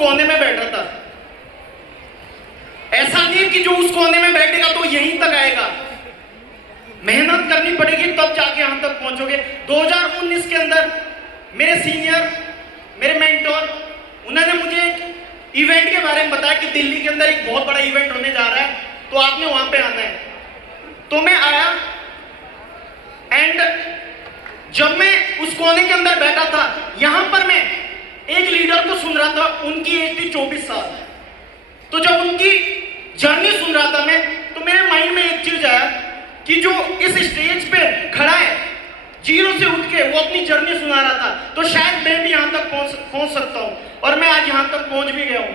कोने में बैठा था। ऐसा नहीं कि जो उस कोने में बैठेगा तो यहीं तक आएगा, मेहनत करनी पड़ेगी तब जाके यहां तक पहुंचोगे। 2019 के अंदर मेरे सीनियर, मेरे मेंटोर, उन्होंने मुझे एक इवेंट के बारे में बताया कि दिल्ली के अंदर एक बहुत बड़ा इवेंट होने जा रहा है, तो आपने वहां पे आना है। तो मैं आया एंड जब मैं उस कोने के अंदर बैठा था, यहां पर मैं एक लीडर को सुन रहा था, उनकी एज थी 24 साल। तो जब उनकी जर्नी सुन रहा था मैं, तो मेरे माइंड में एक चीज आया कि जो इस स्टेज पे खड़ा है, जीरो से उठ के वो अपनी जर्नी सुना रहा था, तो शायद मैं भी यहां तक पहुंच सकता हूं, और मैं आज यहां तक पहुंच भी गया हूं।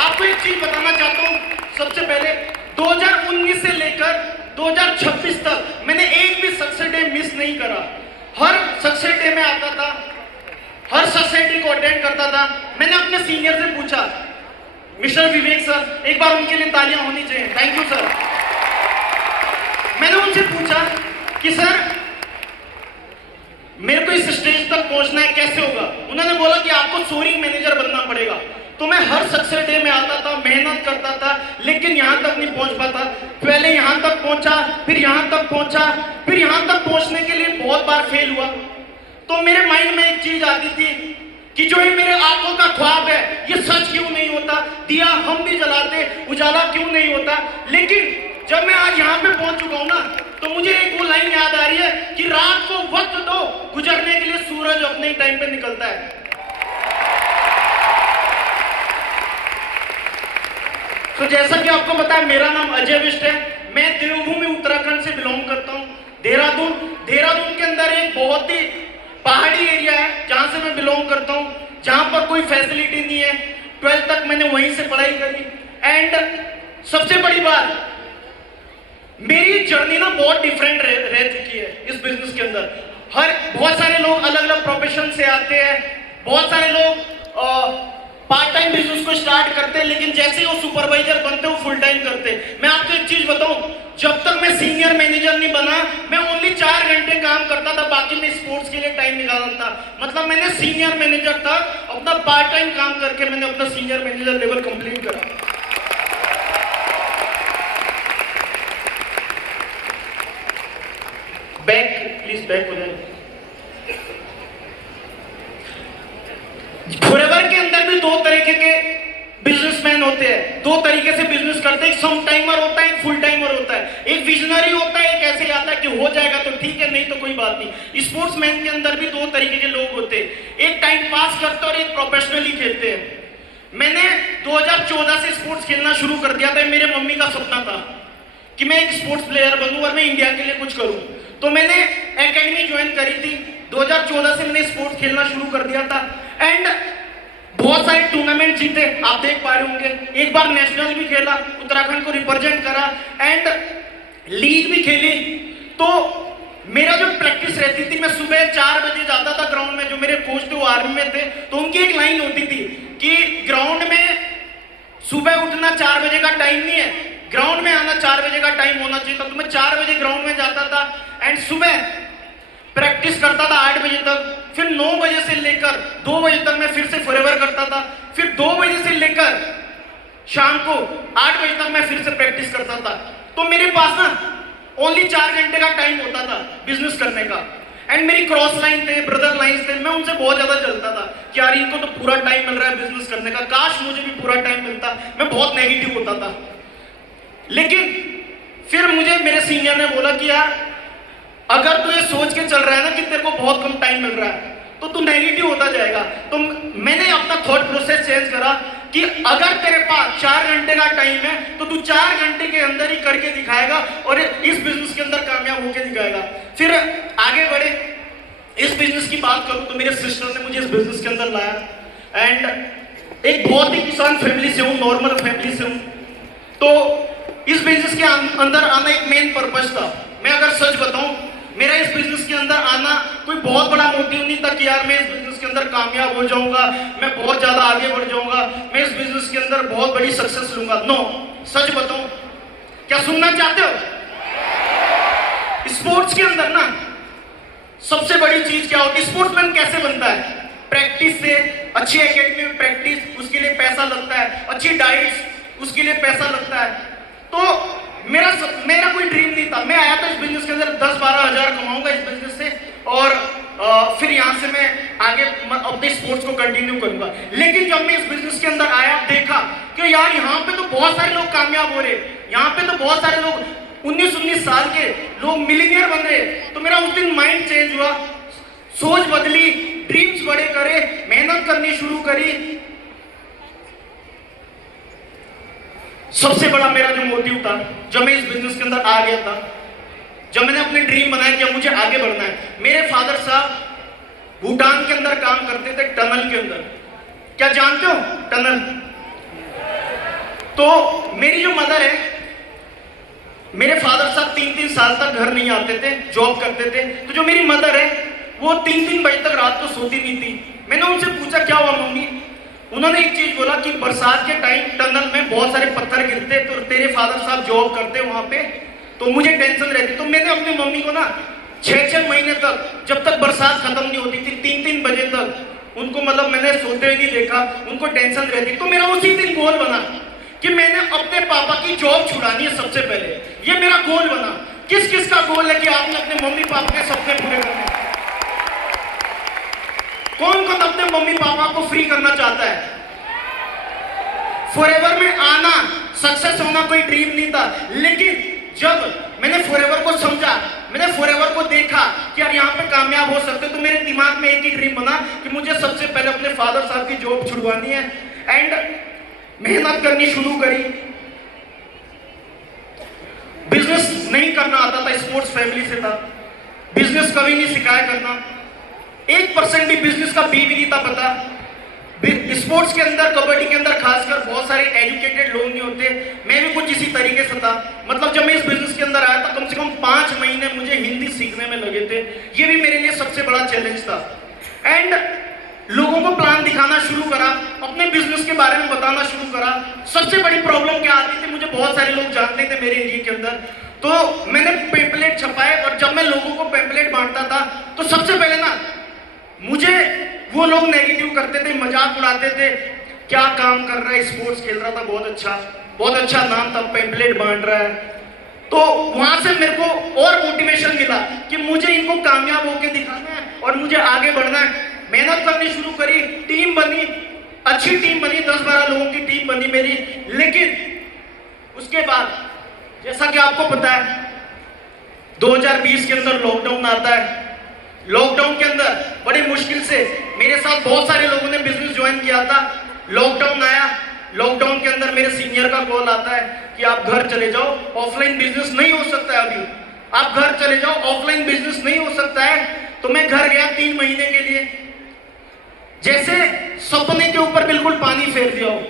आपको एक चीज बताना चाहता हूं, सबसे पहले 2019 से लेकर 2026 तक मैंने एक भी सक्सेस डे मिस नहीं करा। हर सक्सेस डे में आता था, हर सक्सेस डे को अटेंड करता था। मैंने अपने सीनियर से पूछा, मिस्टर विवेक सर, एक बार उनके लिए तालियां होनी चाहिए, थैंक यू सर। मैंने उनसे पूछा कि सर मेरे को इस स्टेज तक पहुंचना है, कैसे होगा? उन्होंने बोला कि आपको सोरिंग मैनेजर बनना पड़ेगा। तो मैं हर सक्सेस डे में आता था, मेहनत करता था, लेकिन यहां तक नहीं पहुंच पाता। पहले यहां तक पहुंचा, फिर यहां तक पहुंचा, फिर यहां तक पहुंचने के लिए बहुत बार फेल हुआ। तो मेरे माइंड में एक चीज आती थी कि जो ये मेरे आंखों का ख्वाब है, ये सच क्यों नहीं होता? दिया हम भी जलाते, उजाला क्यों नहीं होता? लेकिन जब मैं आज यहाँ पे पहुंच चुका हूं ना, तो मुझे एक वो लाइन याद आ रही है कि रात को वक्त दो, गुजरने के लिए सूरज अपने ही टाइम पे निकलता है। तो जैसा कि आपको पता है, मेरा नाम अजय विष्ट है। मैं देवभूमि उत्तराखंड से बिलोंग करता हूँ। देहरादून के अंदर एक बहुत ही पहाड़ी एरिया है जहां से मैं बिलोंग करता हूं, जहां पर कोई फैसिलिटी नहीं है। 12th तक मैंने वहीं से पढ़ाई करी। एंड सबसे बड़ी बात, मेरी जर्नी ना बहुत डिफरेंट रह चुकी है इस बिजनेस के अंदर। बहुत सारे लोग अलग अलग प्रोफेशन से आते हैं, बहुत सारे लोग पार्ट टाइम बिजनेस को स्टार्ट करते हैं, लेकिन जैसे ही वो सुपरवाइजर बनते हैं वो फुल टाइम करते हैं। मैं आपको एक चीज बताऊं, जब तक मैं सीनियर मैनेजर नहीं बना, मैं ओनली 4 घंटे काम करता था, बाकी मैं स्पोर्ट्स के लिए टाइम निकालता था। मतलब मैंने सीनियर मैनेजर तक अपना पार्ट टाइम काम करके मैंने अपना सीनियर मैनेजर लेवल कंप्लीट करा। बैक प्लीज, बैक हो जाए। फॉरएवर के अंदर भी 2 तरीके के बिजनेसमैन होते हैं, 2 तरीके से बिजनेस करते हैं। एक सम टाइमर होता है, एक फुल टाइमर होता है। एक विजनरी होता है, एक ऐसे आता है कि हो जाएगा तो ठीक है, नहीं तो कोई बात नहीं। स्पोर्ट्समैन के अंदर भी 2 तरीके के लोग होते हैं, एक टाइम पास करते और एक प्रोफेशनली खेलते हैं। मैंने 2014 से स्पोर्ट्स खेलना शुरू कर दिया था। मेरे मम्मी का सपना था कि मैं एक स्पोर्ट्स प्लेयर बनूं और मैं इंडिया के लिए कुछ करूं, तो मैंने एकेडमी ज्वाइन करी थी। 2014 से मैंने स्पोर्ट्स खेलना शुरू कर दिया था एंड बहुत सारे टूर्नामेंट जीते, आप देख पा रहे होंगे। एक बार नेशनल भी खेला, उत्तराखंड को रिप्रेजेंट करा एंड लीग भी खेली। तो मेरा जो प्रैक्टिस रहती थी, मैं सुबह 4 बजे जाता था ग्राउंड में। जो मेरे कोच थे वो आर्मी में थे, तो उनकी एक लाइन होती थी कि ग्राउंड में सुबह उठना 4 बजे का टाइम नहीं है, ग्राउंड में आना 4 बजे का टाइम होना चाहिए। तो मैं 4 बजे ग्राउंड में जाता था एंड सुबह प्रैक्टिस करता था 8 बजे तक। फिर 9 बजे से लेकर 2 बजे तक मैं फिर से फॉरएवर करता था। फिर 2 बजे से लेकर शाम को 8 बजे तक मैं फिर से प्रैक्टिस करता था। तो मेरे पास ना ओनली 4 घंटे का टाइम होता था बिजनेस करने का। एंड मेरी क्रॉस लाइन थे, ब्रदर लाइन थे, मैं उनसे बहुत ज्यादा चलता था कि यार इनको तो पूरा टाइम मिल रहा है बिजनेस करने का, काश मुझे भी पूरा टाइम मिलता। मैं बहुत नेगेटिव होता था। लेकिन फिर मुझे मेरे सीनियर ने बोला कि यार अगर तू ये सोच के चल रहा है ना कि तेरे को बहुत कम टाइम मिल रहा है, तो तू नेगेटिव होता जाएगा। तो मैंने अपना थॉट प्रोसेस चेंज करा कि अगर तेरे पास 4 घंटे का टाइम है तो तू 4 घंटे के अंदर ही करके दिखाएगा और इस बिजनेस के अंदर कामयाब होकर दिखाएगा। फिर आगे बढ़े। इस बिजनेस की बात करूं तो मेरे सिस्टर ने मुझे इस बिजनेस के अंदर लाया एंड एक बहुत ही किसान फैमिली से हूं, नॉर्मल फैमिली से हूं। तो इस बिजनेस के अंदर आना एक मेन पर्पस था। मैं अगर सच बताऊं, मेरा इस बिजनेस के अंदर आना कोई बहुत बड़ा मोटिव नहीं था कि यार मैं इस बिजनेस के अंदर कामयाब हो जाऊंगा, मैं बहुत ज्यादा आगे बढ़ जाऊंगा, मैं इस बिजनेस के अंदर बहुत बड़ी सक्सेस लूंगा। नो, सच बताऊं, क्या सुनना चाहते हो? स्पोर्ट्स के अंदर ना सबसे बड़ी चीज क्या होती है, स्पोर्ट्समैन कैसे बनता है? प्रैक्टिस से, अच्छी एकेडमी में प्रैक्टिस, उसके लिए पैसा लगता है, अच्छी डाइट्स, उसके लिए पैसा लगता है। तो मेरा कोई ड्रीम नहीं था। मैं आया था इस बिजनेस के अंदर 10-12 हज़ार कमाऊंगा इस बिजनेस से, और फिर यहाँ से मैं आगे अपने स्पोर्ट्स को कंटिन्यू करूंगा। लेकिन जब मैं इस बिजनेस के अंदर आया, देखा कि यार यहाँ पे तो बहुत सारे लोग कामयाब हो रहे, यहाँ पे तो बहुत सारे लोग 19-19 साल के लोग मिलीनियर बन रहे। तो मेरा उस दिन माइंड चेंज हुआ, सोच बदली, ड्रीम्स बड़े करे, मेहनत करनी शुरू करी। सबसे बड़ा मेरा जो मोटिव था जब मैं इस बिजनेस के अंदर आ गया था, जब मैंने अपने ड्रीम बनाया कि मुझे आगे बढ़ना है। मेरे फादर साहब भूटान के अंदर काम करते थे, टनल के अंदर। क्या जानते हो टनल? तो मेरी जो मदर है, मेरे फादर साहब 3-3 साल तक घर नहीं आते थे, जॉब करते थे। तो जो मेरी मदर है वो 3-3 बजे तक रात को सोती नहीं थी। मैंने उनसे पूछा क्या हुआ मम्मी? उन्होंने एक चीज बोला कि बरसात के टाइम टनल में बहुत सारे पत्थर गिरते, तो तेरे फादर साहब जॉब करते वहां पे, तो मुझे टेंशन रहती। तो मैंने अपनी मम्मी को ना 6-6 महीने तक, जब तक बरसात खत्म नहीं होती थी, 3-3 बजे तक उनको मतलब मैंने सोते हुए नहीं देखा, उनको टेंशन रहती। तो मेरा उसी दिन गोल बना कि मैंने अपने पापा की जॉब छुड़ानी है सबसे पहले। ये मेरा गोल बना। किस किस का गोल है कि आपने अपने मम्मी पापा के सपने पूरे करने? कौन कौन अपने मम्मी पापा को फ्री करना चाहता है? फॉरएवर में आना, सक्सेस होना कोई ड्रीम नहीं था। लेकिन जब मैंने फॉरएवर को समझा, मैंने फॉरएवर को देखा कि यार यहाँ पे कामयाब हो सकते, तो मेरे दिमाग में एक ही ड्रीम बना कि मुझे सबसे पहले अपने फादर साहब की जॉब छुड़वानी है। एंड मेहनत करनी शुरू करी। बिजनेस नहीं करना आता था, स्पोर्ट्स फैमिली से था, बिजनेस कभी नहीं सिखाया करना, 1% भी बिजनेस का बी भी नहीं था पता। स्पोर्ट्स के अंदर, कबड्डी के अंदर खासकर बहुत सारे एजुकेटेड लोग नहीं होते। मैं भी कुछ इसी तरीके से था। मतलब जब मैं इस बिजनेस के अंदर आया था, कम से कम 5 महीने मुझे हिंदी सीखने में लगे थे। ये भी मेरे लिए सबसे बड़ा चैलेंज था। एंड लोगों को प्लान दिखाना शुरू करा, अपने बिजनेस के बारे में बताना शुरू करा। सबसे बड़ी प्रॉब्लम क्या आती थी, मुझे बहुत सारे लोग जानते थे मेरे एरिया के अंदर, तो मैंने पेम्पलेट छपाए, और जब मैं लोगों को पेम्पलेट बांटता था तो सबसे पहले ना मुझे वो लोग नेगेटिव करते थे, मजाक उड़ाते थे। क्या काम कर रहा है, स्पोर्ट्स खेल रहा था, बहुत अच्छा नाम था, पेम्पलेट बांट रहा है। तो वहां से मेरे को और मोटिवेशन मिला कि मुझे इनको कामयाब होकर दिखाना है और मुझे आगे बढ़ना है। मेहनत करनी शुरू करी, टीम बनी, अच्छी टीम बनी, 10-12 लोगों की टीम बनी मेरी। लेकिन उसके बाद जैसा कि आपको पता है 2020 के अंदर लॉकडाउन आता है। लॉकडाउन के अंदर बड़ी मुश्किल से, मेरे साथ बहुत सारे लोगों ने बिजनेस ज्वाइन किया था। लॉकडाउन आया, लॉकडाउन के अंदर मेरे सीनियर का कॉल आता है कि आप घर चले जाओ, ऑफलाइन बिजनेस नहीं हो सकता है अभी, आप घर चले जाओ, ऑफलाइन बिजनेस नहीं हो सकता है। तो मैं घर गया 3 महीने के लिए, जैसे सपने के ऊपर बिल्कुल पानी फेर दिया हो।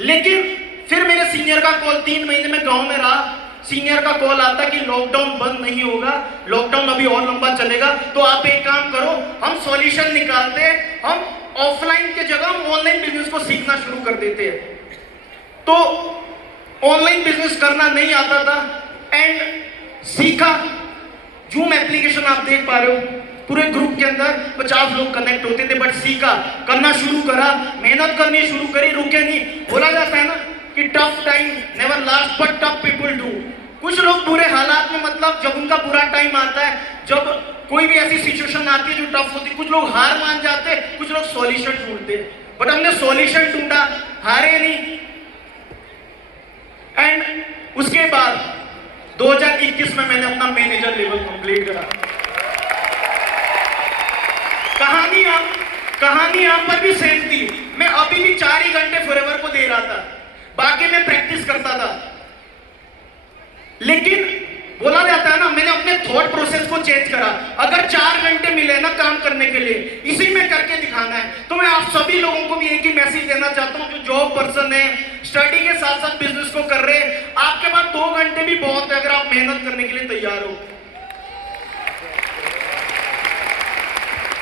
लेकिन फिर मेरे सीनियर का कॉल, 3 महीने में गांव में रहा, सीनियर का कॉल आता कि लॉकडाउन बंद नहीं होगा, लॉकडाउन अभी और लंबा चलेगा, तो आप एक काम करो, हम सॉल्यूशन निकालते हैं, हम ऑफलाइन के जगह हम ऑनलाइन बिजनेस को सीखना शुरू कर देते हैं। तो ऑनलाइन बिजनेस करना नहीं आता था एंड सीखा। जूम एप्लीकेशन आप देख पा रहे हो, पूरे ग्रुप के अंदर 50 लोग कनेक्ट होते थे, बट सीखा, करना शुरू करा, मेहनत करनी शुरू करी, रुके नहीं। बोला जाता है ना कि tough time never last but tough people do. कुछ लोग बुरे हालात में, मतलब जब उनका बुरा टाइम आता है, जब कोई भी ऐसी सिचुएशन आती है जो टफ होती है, कुछ लोग हार मान जाते, कुछ लोग सॉल्यूशन ढूंढते। बट हमने सॉल्यूशन ढूंढा, हारे नहीं। एंड उसके बाद 2021 में मैंने अपना मैनेजर लेवल कंप्लीट करा। कहानी यहाँ पर भी सेम थी। मैं अभी भी 4 ही घंटे फॉरएवर को दे रहा था, बाकी मैं प्रैक्टिस करता था। लेकिन बोला जाता है ना, मैंने अपने थॉट प्रोसेस को चेंज करा। अगर 4 घंटे मिले ना काम करने के लिए, इसी में करके दिखाना है। तो मैं आप सभी लोगों को भी एक ही मैसेज देना चाहता हूं, जो जॉब पर्सन है, स्टडी के साथ साथ बिजनेस को कर रहे हैं, आपके पास 2 घंटे भी बहुत है अगर आप मेहनत करने के लिए तैयार हो।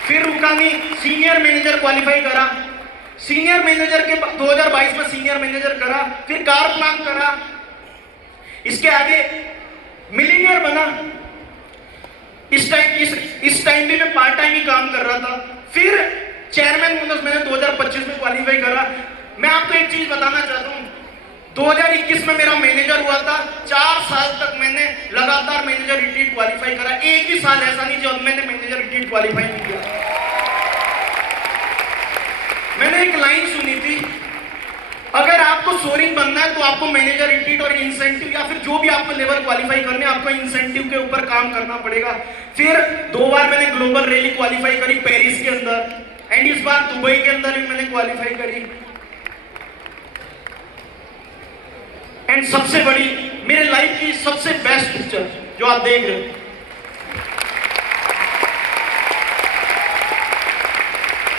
फिर रुका नहीं, सीनियर मैनेजर क्वालिफाई करा, सीनियर मैनेजर के 2022 में सीनियर मैनेजर करा, फिर कार प्लान करा, इसके आगे मिलीनियर बना। इस टाइम भी मैं पार्ट टाइम ही काम कर रहा था। फिर चेयरमैन बोनस मैंने 2025 में क्वालिफाई करा। मैं आपको एक चीज बताना चाहता हूँ, 2021 में मेरा मैनेजर हुआ था, 4 साल तक मैंने लगातार मैनेजर रिट्रीट क्वालिफाई करा। एक भी साल ऐसा नहीं जब मैंने मैनेजर रिट्रीट क्वालिफाई नहीं किया। मैंने एक लाइन सुनी थी, अगर आपको सोरिंग बनना है तो आपको मैनेजर रिट्रीट और इंसेंटिव या फिर जो भी आपको लेवल क्वालिफाई करने, आपको इंसेंटिव के ऊपर काम करना पड़ेगा। फिर 2 बार मैंने ग्लोबल रैली क्वालिफाई करी पेरिस के अंदर, एंड इस बार दुबई के अंदर भी मैंने क्वालिफाई करी। एंड सबसे बड़ी मेरे लाइफ की सबसे बेस्ट पिक्चर जो आप देख रहे हो,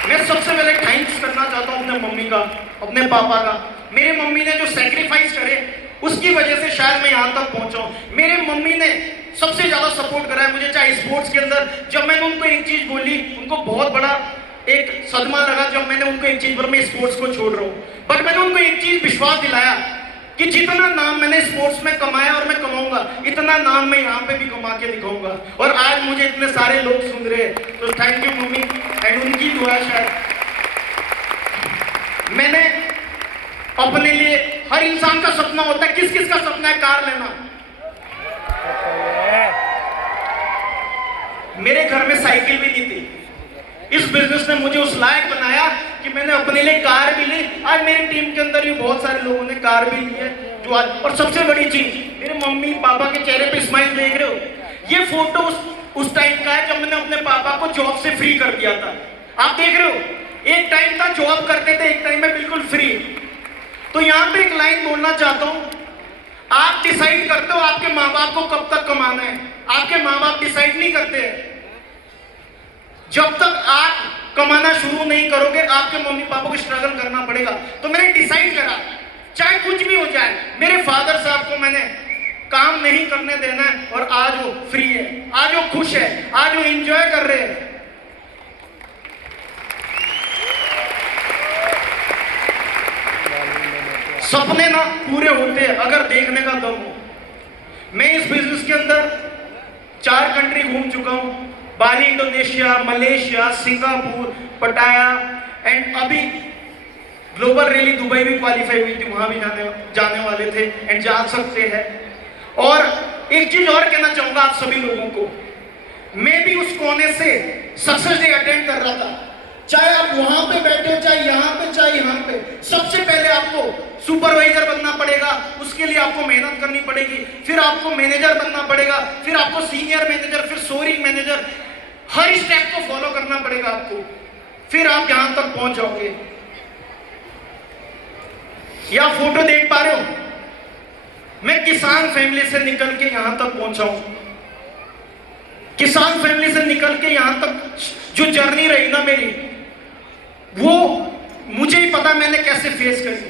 मैं सबसे पहले थैंक्स करना चाहता हूं अपने मम्मी का, अपने पापा का। मेरे मम्मी ने जो सैक्रिफाइस करे उसकी वजह से शायद मैं यहां तक पहुंचा हूं। मेरे मम्मी ने सबसे ज्यादा सपोर्ट करा है मुझे, चाहे स्पोर्ट्स के अंदर। जब मैंने उनको एक चीज बोली, उनको बहुत बड़ा एक सदमा लगा जब मैंने उनको एक चीज बोला मैं स्पोर्ट्स को छोड़ रहा हूं। बट मैंने उनको एक चीज विश्वास दिलाया कि जितना नाम मैंने स्पोर्ट्स में कमाया और मैं कमाऊंगा, इतना नाम मैं यहाँ पे भी कमा के दिखाऊंगा। और आज मुझे इतने सारे लोग सुन रहे हैं, तो थैंक यू मम्मी। एंड उनकी दुआ शायद मैंने अपने लिए, हर इंसान का सपना होता है, किस किस का सपना है कार लेना। मेरे घर में साइकिल भी नहीं थी, इस बिजनेस ने मुझे उस लायक बनाया कि मैंने अपने लिए कार भी ली। आज मेरी टीम के अंदर भी बहुत सारे लोगों ने कार भी ली है जो आज, और सबसे बड़ी चीज मेरे मम्मी पापा के चेहरे पे स्माइल देख रहे हो, ये फोटो उस टाइम का है जब मैंने अपने पापा को जॉब से फ्री कर दिया था। आप देख रहे हो, एक टाइम था जॉब करते थे, एक टाइम में बिल्कुल फ्री। तो यहाँ पे एक लाइन बोलना चाहता हूँ, आप डिसाइड करते हो आपके माँ बाप को कब तक कमाना है, आपके माँ बाप डिसाइड नहीं करते हैं। जब तक आप कमाना शुरू नहीं करोगे आपके मम्मी पापा को स्ट्रगल करना पड़ेगा। तो मैंने डिसाइड करा चाहे कुछ भी हो जाए, मेरे फादर साहब को मैंने काम नहीं करने देना है। और आज वो फ्री है, आज वो खुश है, आज वो एंजॉय कर रहे हैं। सपने ना पूरे होते हैं अगर देखने का दम हो। मैं इस बिजनेस के अंदर 4 कंट्री घूम चुका हूं, बाली इंडोनेशिया, मलेशिया, सिंगापुर, पटाया, एंड अभी ग्लोबल रैली दुबई भी क्वालिफाई हुई थी, वहां भी जाने वाले थे एंड जा सकते हैं। और एक चीज और कहना चाहूंगा आप सभी लोगों को, मैं भी उस कोने से सक्सेस डे अटेंड कर रहा था, चाहे आप वहां पे बैठे हो, चाहे यहाँ पे, चाहे यहाँ पे। सबसे पहले आपको सुपरवाइजर बनना पड़ेगा, उसके लिए आपको मेहनत करनी पड़ेगी, फिर आपको मैनेजर बनना पड़ेगा, फिर आपको सीनियर मैनेजर, फिर सोरिंग मैनेजर, हर स्टेप को फॉलो करना पड़ेगा आपको, फिर आप यहां तक पहुंच जाओगे। या फोटो देख पा रहे हो, मैं किसान फैमिली से निकल के यहां तक पहुंचा हूं। किसान फैमिली से निकल के यहां तक जो जर्नी रही ना मेरी, वो मुझे ही पता मैंने कैसे फेस करी।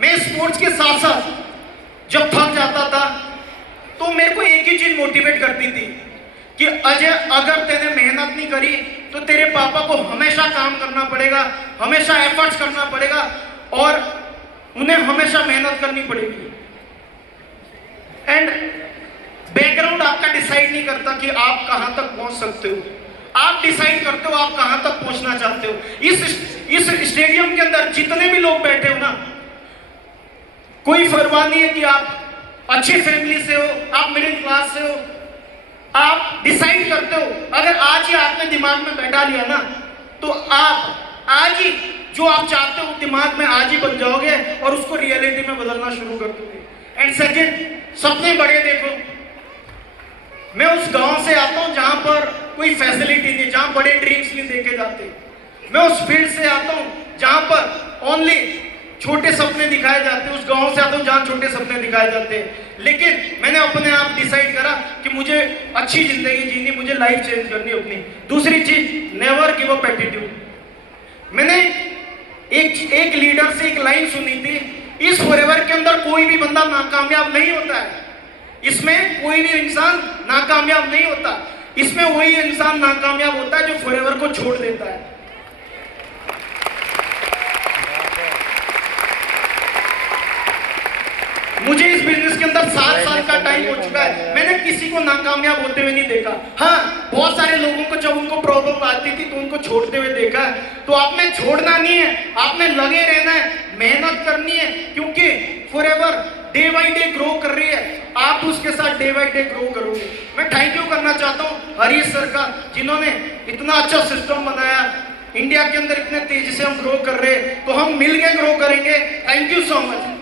मैं स्पोर्ट्स के साथ साथ जब थक जाता था तो मेरे को एक ही चीज मोटिवेट करती थी कि अजय, अगर तेने मेहनत नहीं करी तो तेरे पापा को हमेशा काम करना पड़ेगा, हमेशा एफर्ट्स करना पड़ेगा और उन्हें हमेशा मेहनत करनी पड़ेगी। एंड बैकग्राउंड आपका डिसाइड नहीं करता कि आप कहां तक पहुंच सकते हो, आप डिसाइड करते हो आप कहां तक पहुंचना चाहते हो। इस स्टेडियम के अंदर जितने भी लोग बैठे हो ना, कोई परवाह नहीं है कि आप अच्छी फैमिली से हो, आप मिडिल क्लास से हो, आप डिसाइड करते हो। अगर आज ही आपने दिमाग में बैठा लिया ना, तो आप आज ही जो आप चाहते हो दिमाग में आज ही बन जाओगे और उसको रियलिटी में बदलना शुरू कर दोगे। एंड सेकंड, सपने बड़े देखो। मैं उस गांव से आता हूं जहां पर कोई फैसिलिटी नहीं, जहां बड़े ड्रीम्स नहीं देखे जाते। मैं उस फील्ड से आता हूं जहां पर ओनली छोटे सपने दिखाए जाते हैं, उस गांव से आता हूं जहां छोटे सपने दिखाए जाते हैं। लेकिन मैंने अपने आप डिसाइड करा कि मुझे अच्छी जिंदगी जीनी, मुझे लाइफ चेंज करनी अपनी। दूसरी चीज, नेवर गिव अप एटीट्यूड। मैंने एक लीडर से एक लाइन सुनी थी, इस फॉरएवर के अंदर कोई भी बंदा नाकामयाब नहीं होता है। इसमें कोई भी इंसान नाकामयाब नहीं होता, इसमें वही इंसान नाकामयाब होता है जो फॉरएवर को छोड़ देता है। मुझे इस बिजनेस के अंदर तकरीबन 7 साल का टाइम हो चुका है, मैंने किसी को नाकामयाब होते हुए नहीं देखा। हाँ, बहुत सारे लोगों को जब उनको प्रॉब्लम आती थी तो उनको छोड़ते हुए देखा है। तो आपने छोड़ना नहीं है, आपने लगे रहना है, मेहनत करनी है, क्योंकि forever day by day grow कर रही है, आप उसके साथ डे बाई डे ग्रो करोगे। मैं थैंक यू करना चाहता हूँ हरीश सर का, जिन्होंने इतना अच्छा सिस्टम बनाया। इंडिया के अंदर इतने तेजी से हम ग्रो कर रहे हैं, तो हम मिलके ग्रो करेंगे। Thank you so much.